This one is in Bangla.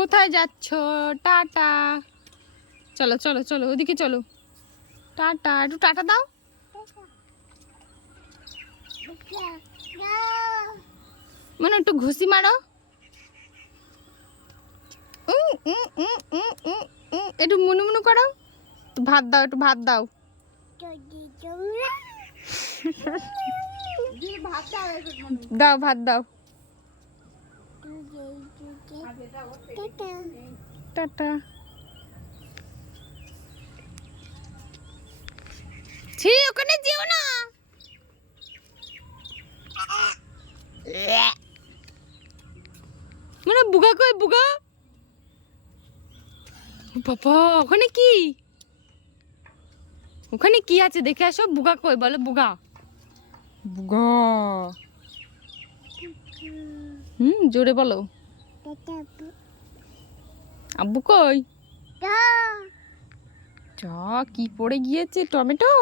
কোথায় যাচ্ছ? টাটা। চলো চলো চলো, ওদিকে চলো। টাটা, একটু টাটা দাও। মানে একটু ঘুষি মারো। একটু মুনু মুনু করো। ভাত দাও, একটু ভাত দাও। দাও ভাত দাও। টাটা। ছি, ওখানে যেও না। মানে বুগা কই, বুগা? বাবা, ওখানে কি? ওখানে কি আছে দেখে আসো। বুগা কই বলো, বুগা। বুগা। জোরে বলো। আব্বু কই? চা কি পড়ে গিয়েছে? টমেটো।